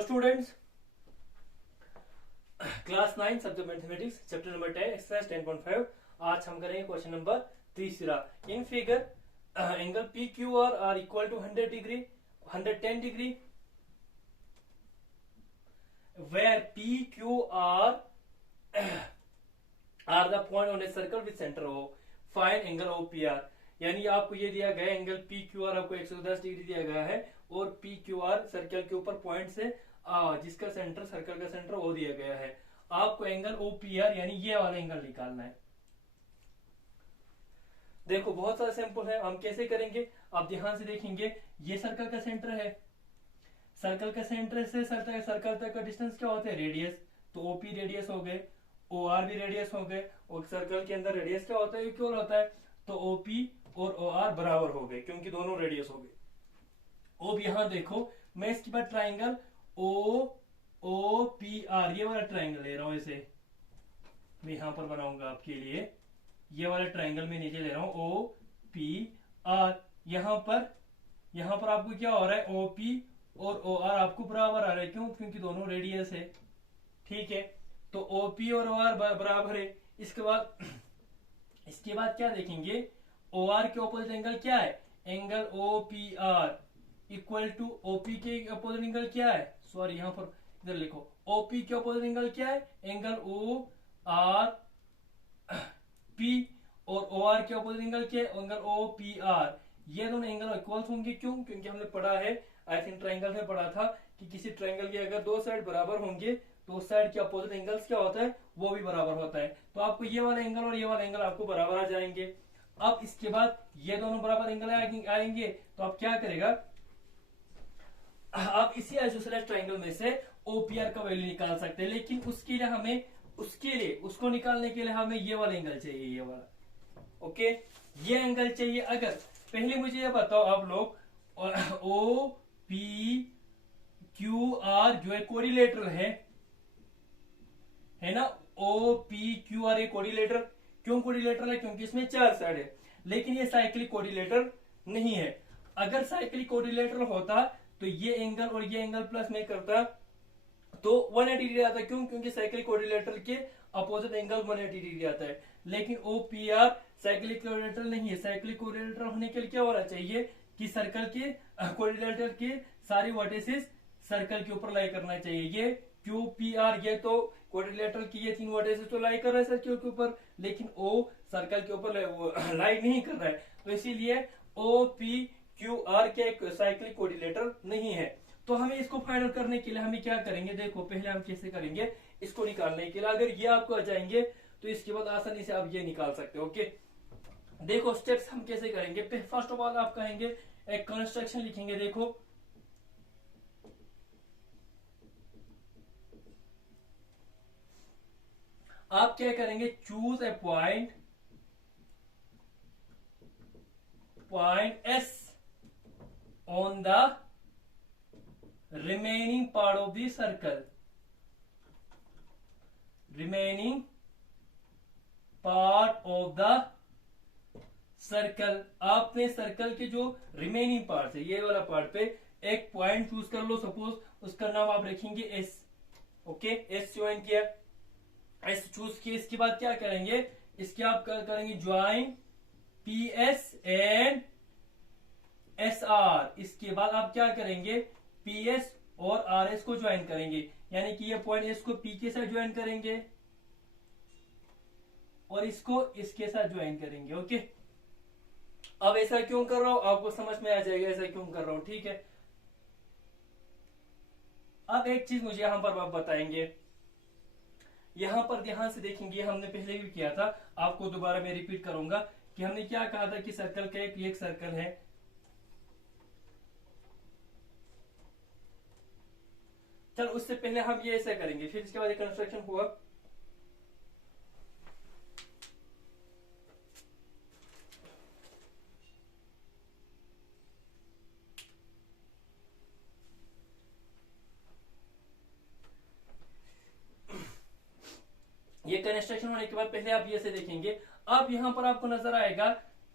Hello students, class 9 subject mathematics chapter number 10 exercise 10.5। आज हम करेंगे क्वेश्चन नंबर तीसरा। In figure angle P Q R equal to 100 degree 110 degree where P Q R the point on a circle with centre O. Find angle O P R. यानी आपको ये दिया गया angle P Q are आपको 110 degree दिया गया है और पी क्यू आर सर्कल के ऊपर पॉइंट से जिसका सेंटर सर्कल का सेंटर वो दिया गया है। आपको एंगल ओ पी आर यानी ये वाला एंगल निकालना है। देखो बहुत सारा सिंपल है, हम कैसे करेंगे आप ध्यान से देखेंगे। ये सर्कल का सेंटर है, सर्कल का सेंटर से सर्कल तक का डिस्टेंस क्या होता है, रेडियस। तो ओपी रेडियस हो गए, ओ आर भी रेडियस हो गए और सर्कल के अंदर रेडियस क्या होता है, इक्वल होता है। तो ओपी और ओ आर बराबर हो गए क्योंकि दोनों रेडियस हो गए। अब यहां देखो मैं इसके बाद ट्राइंगल ओ पी आर ये वाला ट्राइंगल ले रहा हूं, इसे मैं यहां पर बनाऊंगा आपके लिए। ये वाला ट्राइंगल में नीचे ले रहा हूं ओ पी आर। यहां पर आपको क्या हो रहा है, ओ पी और ओ आर आपको बराबर आ रहा है। क्यों? क्योंकि दोनों रेडियस है। ठीक है, तो ओ पी और ओ आर बराबर है। इसके बाद क्या देखेंगे, ओ आर के ऑपोजिट एंगल क्या है, angle O P R equal to OP के अपोजिट एंगल क्या है, सॉरी यहां पर इधर लिखो, ओपी के अपोजिट एंगल क्या है, एंगल ओ आर पी और ओ आर के अपोजिट एंगल क्या है, एंगल ओ पी आर। ये दोनों एंगल इक्वल होंगे। क्यों? क्योंकि हमने पढ़ा है, आई थिंक ट्राइंगल में पढ़ा था कि किसी ट्राइंगल के अगर दो साइड बराबर होंगे तो उस साइड के अपोजिट एंगल्स क्या होता है, वो भी बराबर होता है। तो आपको ये वाला एंगल और ये वाला एंगल आपको बराबर आ जाएंगे। अब इसके बाद ये दोनों बराबर एंगल आएंगे तो आप क्या करेगा, आप इसी आइसोसेलेस ट्राइंगल में से ओपीआर का वैल्यू निकाल सकते हैं। लेकिन उसको निकालने के लिए हमें ये वाला एंगल चाहिए, ये वाला। ओके, ये एंगल चाहिए। अगर पहले मुझे ये बताओ आप लोग, ओ पी क्यू आर जो है कोरिलेटरल है ना। O P Q R A कोरिलेटर। क्यों कोरिलेटरल है? क्योंकि इसमें चार साइड है। लेकिन ये साइक्लिक कोरिलेटर नहीं है। अगर साइक्लिक कोरिलेटर होता तो ये एंगल और ये एंगल प्लस में करता तो 180 डिग्री आता है। क्यों? क्योंकि साइक्लिक कोरिलेटर के अपोजिट एंगल 180 डिग्री आता है। लेकिन ओपीआर साइक्लिक कोरिलेटर नहीं है। साइक्लिक कोरिलेटर होने के लिए क्या होना चाहिए कि सर्कल के कोरिलेटर के सारी वर्टिसेस सर्कल के ऊपर लाई करना चाहिए। ये क्यू पी आर ये तो कोरिलेटर की ये तीन वर्टिसेस तो लाई कर रहा है सर्कल के ऊपर, लेकिन ओ सर्कल के ऊपर लाई नहीं कर रहा है। तो इसीलिए ओ पी क्यू आर के एक साइक्लिक कोरिलेटर नहीं है। तो हमें इसको फाइंड आउट करने के लिए हमें क्या करेंगे, देखो पहले हम कैसे करेंगे इसको निकालने के लिए। अगर ये आपको आ जाएंगे तो इसके बाद आसानी से आप ये निकाल सकते हो। ओके, देखो स्टेप्स हम कैसे करेंगे। फर्स्ट ऑफ ऑल आप कहेंगे एक कंस्ट्रक्शन लिखेंगे। देखो आप क्या करेंगे, choose a point S on the remaining part of the circle, remaining part of the circle। आपने सर्कल के जो रिमेनिंग पार्ट है, ये वाला पार्ट पे एक पॉइंट चूज कर लो। सपोज उसका नाम आप रखेंगे एस। ओके, एस ज्वाइन किया, एस चूज किया। इसके बाद क्या करेंगे, इसके आप करेंगे join P S and S R. इसके बाद आप क्या करेंगे, पी एस और आर एस को ज्वाइन करेंगे। यानी कि ये पॉइंट एस को पी के साथ ज्वाइन करेंगे और इसको इसके साथ ज्वाइन करेंगे। ओके, अब ऐसा क्यों कर रहा हूं आपको समझ में आ जाएगा ऐसा क्यों कर रहा हूं। ठीक है, अब एक चीज मुझे यहां पर आप बताएंगे। यहां पर ध्यान से देखेंगे, हमने पहले भी किया था, आपको दोबारा मैं रिपीट करूंगा कि हमने क्या कहा था कि सर्कल का एक सर्कल है। चल उससे पहले हम ये ऐसा करेंगे, फिर इसके बाद कंस्ट्रक्शन हुआ। ये कंस्ट्रक्शन होने के बाद पहले आप ये से देखेंगे। अब यहां पर आपको नजर आएगा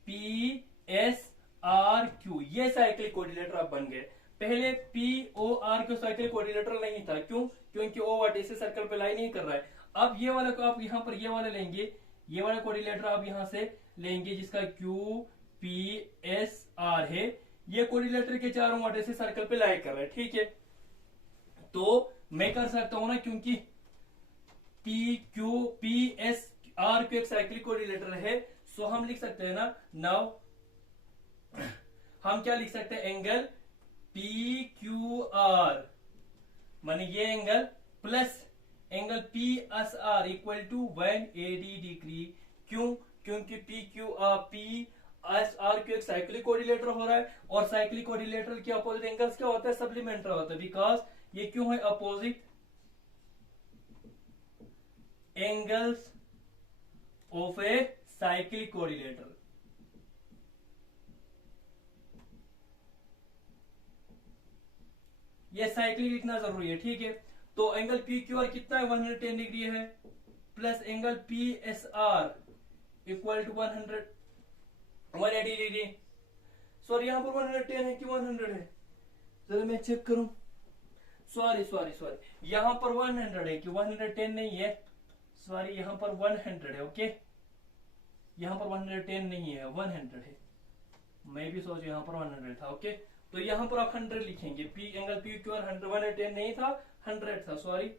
पी एस आर क्यू, ये साइक्लिक कोऑर्डिनेटर आप बन गए। पहले P O R Q cycle coordinator नहीं था, क्यों? क्योंकि ओ वर्टिसेस सर्कल पे लाई नहीं कर रहा है। अब ये वाला को आप यहाँ पर ये वाला लेंगे, ये वाला कोऑर्डिनेटर आप यहाँ से लेंगे जिसका क्यू पी एस आर है, ये कोऑर्डिनेटर के चारों वर्टिसेस सर्कल पे लाई कर रहा है, ठीक है। तो मैं कर सकता हूं ना, क्योंकि P Q P S R Q एक साइक्लिक कोऑर्डिनेटर है, सो हम लिख सकते हैं ना, नाउ हम क्या लिख सकते हैं, एंगल पी क्यू आर माने ये angle plus angle P S R equal to 180 degree. क्यों? क्योंकि पी एस आर क्यू एक साइक्लिक कोऑर्डिनेटर हो रहा है, और साइक्लिक कोऑर्डिनेटर के अपोजिट एंगल्स क्या होता है, सप्लीमेंट्री होता है, बिकॉज ये क्यों है opposite angles of a cyclic coordinator. ये साइक्लिक लिखना जरूरी है, ठीक है। तो एंगल पी क्यू आर कितना है, 110 डिग्री है, plus angle P S R equal to 180 degree. Sorry यहाँ पर 110 है कि 100 है, जरा मैं चेक करूं। सॉरी यहाँ पर 100 है कि 110 नहीं है, सॉरी यहाँ पर 100 है, ओके। यहाँ पर 110 नहीं है, 100 है, मैं भी सोचू यहाँ पर 100 था, ओके। तो यहाँ पर आप 100 लिखेंगे, P angle P Q R 110 नहीं था, 100 था, sorry,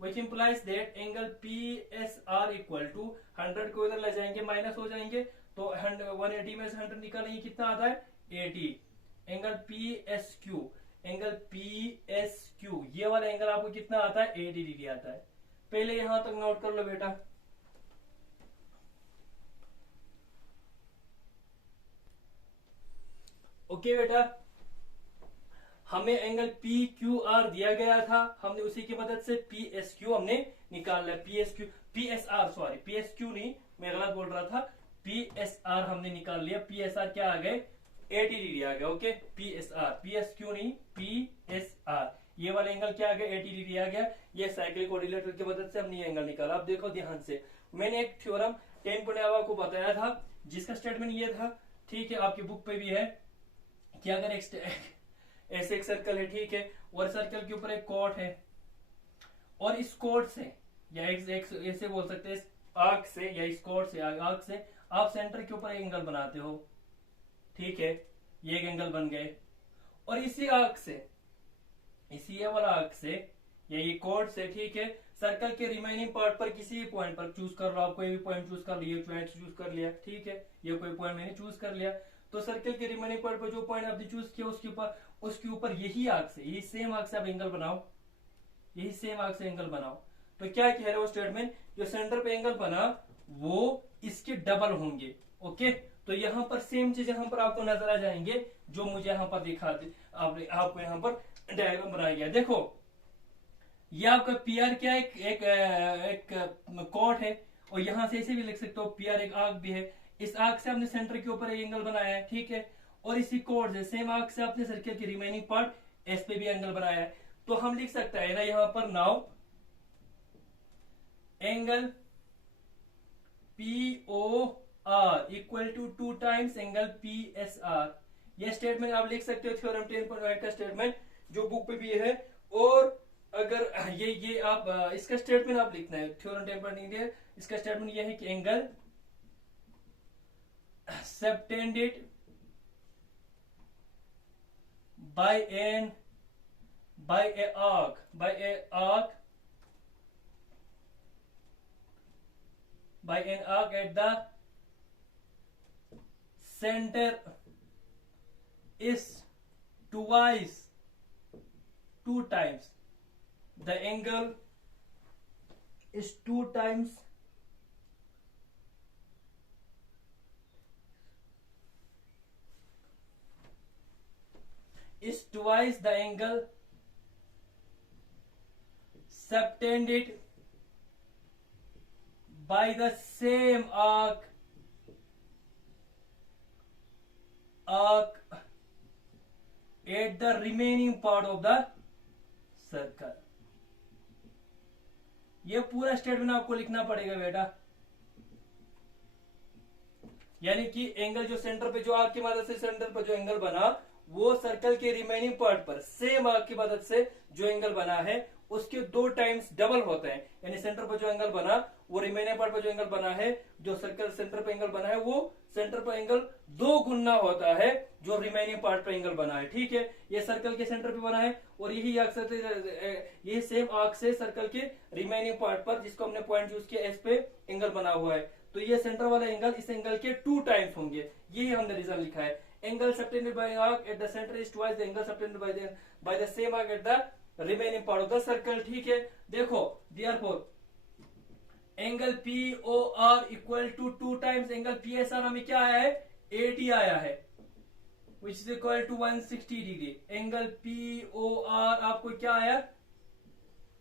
which implies that angle P S R equal to 100 को इधर ले जाएंगे, माइनस हो जाएंगे, तो 180 में से 100 निकालेंगे, कितना आता है 80। एंगल पी एस क्यू ये वाला एंगल आपको कितना आता है, 80 डिग्री आता है। पहले यहां तक नोट कर लो बेटा। ओके बेटा, हमें एंगल पी क्यू आर दिया गया था, हमने उसी की मदद से पी एस क्यू हमने निकाल लिया, पी एस क्यू नहीं, मैं गलत बोल रहा था, पी एस आर हमने निकाल लिया। पी एस आर क्या आ गए, 80 डिग्री आ गया, ओके। पी एस क्यू नहीं, पी एस आर, ये वाला एंगल क्या आ गया, 80 डिग्री आ गया। ये साइक्लिक कोऑर्डिनेटर की मदद से हमने ये एंगल निकाला। अब देखो ध्यान से, मैंने एक थ्योरम 10.11 को बताया था, जिसका स्टेटमेंट ये था, ठीक है, आपकी बुक पे भी है, कि अगर ऐसे एक सर्कल है, ठीक है, और सर्कल के ऊपर एक कॉर्ड है, और इस कॉर्ड से या ऐसे बोल सकते हैं, इस आर्क से या इस कॉर्ड से आर्क से आप सेंटर के ऊपर एक एंगल बनाते हो, ठीक है, ये एक एंगल बन गए, और इसी आर्क से, इसी ये वाला आर्क से या ये कॉर्ड से, ठीक है, सर्कल के रिमेनिंग पार्ट पर किसी भी पॉइंट पर चूज कर लो, आप कोई भी पॉइंट चूज कर लिया, पॉइंट चूज कर लिया, ठीक है, ये कोई पॉइंट मैंने चूज कर लिया, तो सर्कल के रिमेनिंग पॉइंट पर जो पॉइंट आपने चूज किया उसके ऊपर यही आर्क से, यही सेम आर्क से आप एंगल बनाओ, यही सेम आर्क से एंगल बनाओ। तो क्या कह रहे हो स्टेटमेंट, जो सेंटर पे एंगल बना वो इसके डबल होंगे, ओके। तो यहाँ पर सेम चीज यहाँ पर आपको नजर आ जाएंगे, जो मुझे यहाँ पर दिखा दे, आपको यहाँ पर डायग्राम बनाया गया। देखो ये आपका पी आर क्या है, एक कॉर्ड है, और यहाँ से ऐसे भी लिख सकते हो, पी आर एक आर्क भी है, इस आर्क से आपने सेंटर के ऊपर एक एंगल बनाया है, ठीक है, और इसी कॉर्ड से सेम आर्क से आपने सर्कल की रिमेनिंग पार्ट एस पे भी एंगल बनाया है। तो हम लिख सकते हैं ना यहाँ पर, now angle P O R equal to 2 times angle P S R. यह स्टेटमेंट आप लिख सकते हो, थ्योरम 10.8 का स्टेटमेंट जो बुक पे भी है। और अगर ये आप इसका स्टेटमेंट आप लिखना है, थ्योरम 10.8 इसका स्टेटमेंट यह है कि angle subtended by an arc at the center is twice, 2 times, the angle is 2 times the angle subtended by the same arc at the remaining part of the circle। ये पूरा statement आपको लिखना पड़ेगा बेटा। यानी कि एंगल जो centre पे जो आर्क की मदद से सेंटर पर जो एंगल बना वो सर्कल के रिमेनिंग पार्ट पर सेम आर्क की मदद से जो एंगल बना है उसके 2 टाइम्स डबल होते हैं। यानी सेंटर पर जो एंगल बना वो रिमेनिंग पार्ट पर जो एंगल बना है, जो सर्कल सेंटर पर एंगल बना है वो सेंटर पर एंगल 2 गुना होता है जो रिमेनिंग पार्ट पर एंगल बना है। ठीक है, ये सर्कल के सेंटर पे बना है और यही ये सेम आर्क से सर्कल के रिमेनिंग पार्ट पर जिसको हमने पॉइंट यूज किया एस पे एंगल बना हुआ है। तो ये सेंटर वाला एंगल इस एंगल के 2 टाइम्स होंगे, यही हमने रीजन लिखा है। Angle subtended by arc at the centre is twice the angle subtended by the same arc at the remaining part of the circle. ठीक है, देखो therefore angle P O R equal to 2 times angle P S R हमें क्या आया है 80 आया है which is equal to 160 degree. Angle P O R आपको क्या आया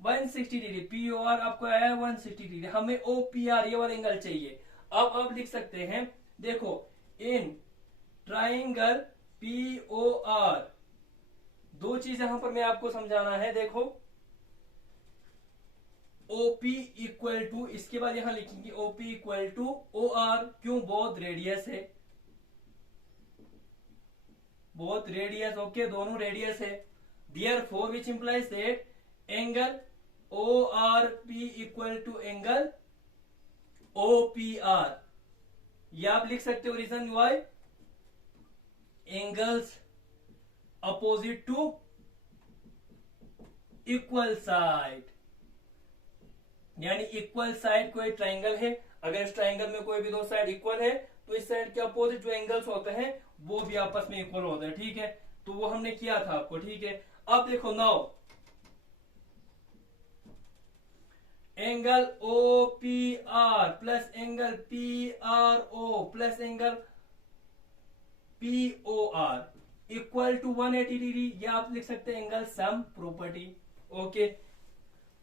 160 डिग्री, पी ओ आर आपको आया है 160 डिग्री। हमें ओ पी आर ये वाला एंगल चाहिए। अब आप लिख सकते हैं, देखो in triangle P O R 2 चीज यहां पर मैं आपको समझाना है। देखो ओपी इक्वल टू, इसके बाद यहां लिखेंगे OP equal to O R, क्यों बोथ रेडियस है, बोथ रेडियस, ओके दोनों रेडियस है। Therefore which implies that angle O R P equal to angle O P R. ये आप लिख सकते हो reason why angles opposite to equal side, यानी इक्वल साइड कोई ट्राइंगल है, अगर इस ट्राइंगल में कोई भी 2 साइड इक्वल है तो इस साइड के अपोजिट जो एंगल्स होते हैं वो भी आपस में इक्वल होते हैं। ठीक है, तो वो हमने किया था आपको। ठीक है, अब देखो now angle O P R plus angle P R O plus angle P O R equal to 180 degree, या आप लिख सकते हैं एंगल सम प्रॉपर्टी। ओके,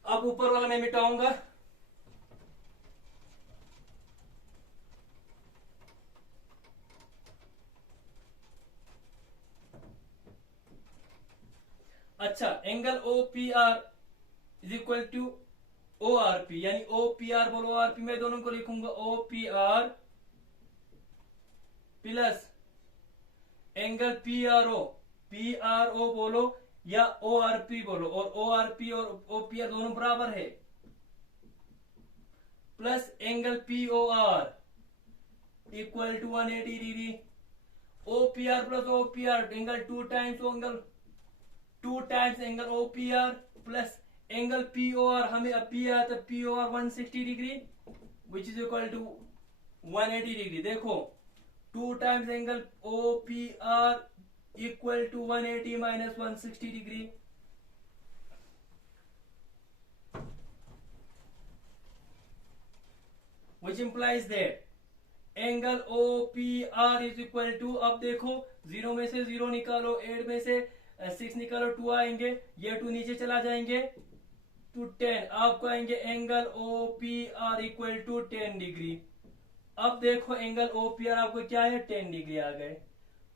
अब ऊपर वाला मैं मिटाऊंगा। अच्छा, angle O P R is equal to O R P, यानी ओ पी आर बोलो आर पी, मैं दोनों को लिखूंगा O P R plus angle P R O बोलो या ओ आर पी बोलो, और ओ आर पी और ओ पी आर दोनों बराबर है, plus angle P O R equal to 180 degree. O P R plus O P R angle 2 times angle O P R plus angle P O R, हमें अब P आया तो P O R 160 degree which is equal to 180 degree. देखो 2 times angle O P R equal to 180 minus 160 degree. Which implies that angle O P R is equal to, अब देखो 0 में से 0 निकालो, 8 में से 6 निकालो, 2 आएंगे, ये 2 नीचे चला जाएंगे टू 10, आपको आएंगे angle O P R equal to 10 degree. अब देखो एंगल ओ पी आर आपको क्या है 10 डिग्री आ गए,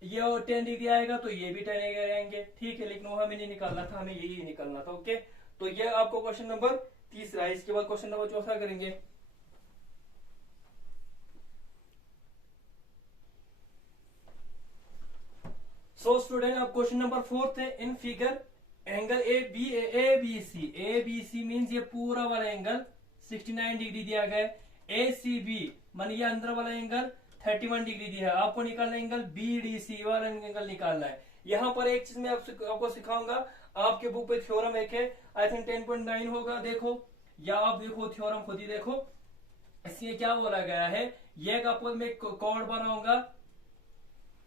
ये 10 डिग्री आएगा तो ये भी 10 डिग्री आएंगे। ठीक है, लेकिन वो हमें नहीं निकालना था, हमें यही निकालना था। ओके, तो ये आपको क्वेश्चन नंबर 3 है। इसके बाद क्वेश्चन नंबर 4 करेंगे। सो स्टूडेंट, अब क्वेश्चन नंबर 4 है। In figure angle A B C means ये पूरा वाला एंगल 69 डिग्री दिया गया है। ए सी बी मान ये अंदर वाला एंगल 31 डिग्री दिया है। आपको निकालना एंगल बी डी सी वाला एंगल निकालना है। यहाँ पर एक चीज मैं आपको सिखाऊंगा, आपके बुक पे थ्योरम एक है, आई थिंक 10.9 होगा, देखो, या आप देखो थ्योरम खुद ही देखो। इसमें क्या बोला गया है, ये आपको मैं कोड बनाऊंगा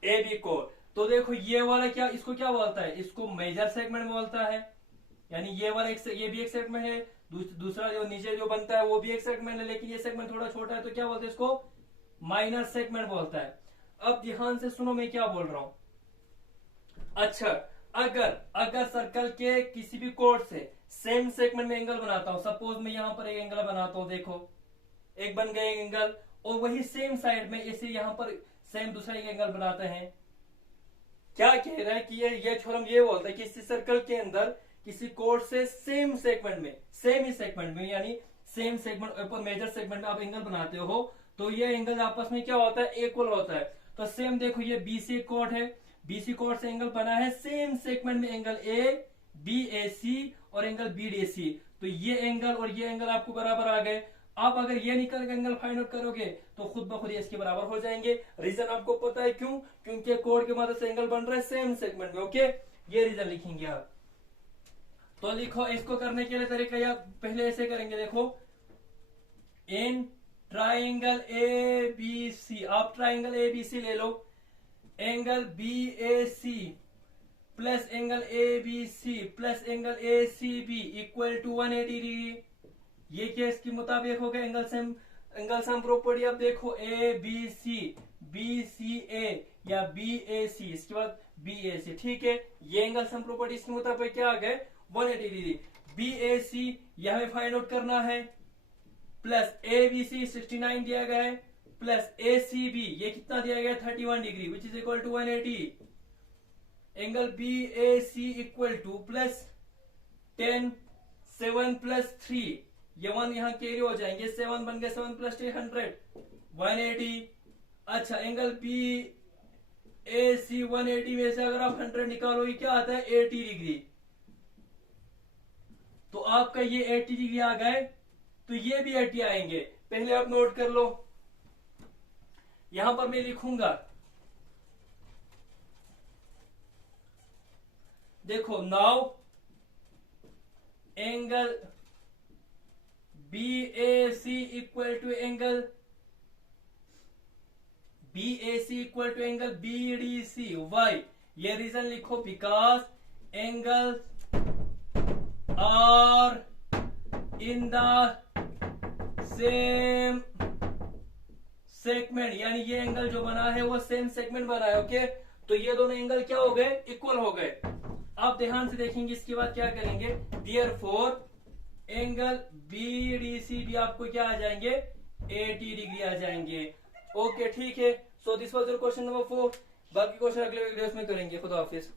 ए बी कोड। तो देखो ये वाला क्या, इसको क्या बोलता है, इसको मेजर सेगमेंट बोलता है, यानी ये वाला ये भी एक सेगमेंट है, दूसरा जो नीचे जो बनता है वो भी एक सेगमेंट है, लेकिन ये सेगमेंट थोड़ा छोटा है तो क्या बोलते हैं इसको माइनर सेगमेंट बोलता है। अब ध्यान से सुनो मैं क्या बोल रहा हूं। अच्छा, अगर सर्कल के किसी भी कोड से सेम सेगमेंट में एंगल बनाता हूं, सपोज मैं यहां पर एक एंगल बनाता हूं, देखो एक बन गए एंगल, और वही सेम साइड में इसे यहां पर सेम दूसरा एक एंगल बनाते हैं। क्या कह रहा है कि ये थ्योरम ये बोलता है कि इसी सर्कल के अंदर किसी कोड से सेम ही सेगमेंट में यानी सेम सेगमेंट ऊपर मेजर सेगमेंट में आप एंगल बनाते हो, तो ये एंगल आपस में क्या होता है, इक्वल होता है। तो सेम देखो ये बीसी कोड है, बीसी कोड से एंगल बना है सेम सेगमेंट में एंगल ए बी ए सी और एंगल बी डी सी। तो ये एंगल और ये एंगल आपको बराबर आ गए। आप अगर ये निकल के एंगल फाइंड आउट करोगे तो खुद ब खुद इसके बराबर हो जाएंगे। रीजन आपको पता है क्यों, क्योंकि कोड की मदद से एंगल बन रहा है सेम सेगमेंट में। ओके, ये रीजन लिखेंगे आप। तो लिखो, इसको करने के लिए तरीका या पहले ऐसे करेंगे, देखो इन ट्राइंगल ए बी सी, आप ट्राइंगल ए बी सी ले लो, angle B A C plus angle A B C plus angle A C B equal to 180 degree. ये केस के मुताबिक हो गया एंगल सम प्रॉपर्टी। अब देखो ए बी सी ए या बी ए सी, इसके बाद बी ए सी, ठीक है। ये एंगल सम प्रॉपर्टी इसके मुताबिक क्या आ गए 180 डिग्री। बी ए सी यह हमें फाइंड आउट करना है, प्लस ए बी सी 69 दिया गया है, प्लस ए सी बी ये कितना दिया गया 31 degree which is equal to 180। Angle B A C equal to plus 10 7 plus 3, ये 1 यहां कैरी हो जाएंगे, 7 बन गए, 7 प्लस 3 100 180। अच्छा, एंगल बी ए सी 180 में से अगर आप 100 निकालो ये क्या आता है 80 डिग्री। तो आपका ये 80 डिग्री आ गए, तो ये भी 80 आएंगे। पहले आप नोट कर लो, यहां पर मैं लिखूंगा, देखो now angle B A C equal to angle B A C equal to angle B D C. Why, ये रीजन लिखो because angle are in the same segment, यानी ये एंगल जो बना है वो सेम सेगमेंट बना है। ओके, तो ये दोनों एंगल क्या हो गए, इक्वल हो गए। आप ध्यान से देखेंगे, इसके बाद क्या करेंगे, therefore angle B D C भी आपको क्या आ जाएंगे 80 डिग्री आ जाएंगे। ओके, ठीक है। So this was your question number 4। बाकी क्वेश्चन अगले वीडियोस में करेंगे। खुदा हाफिज।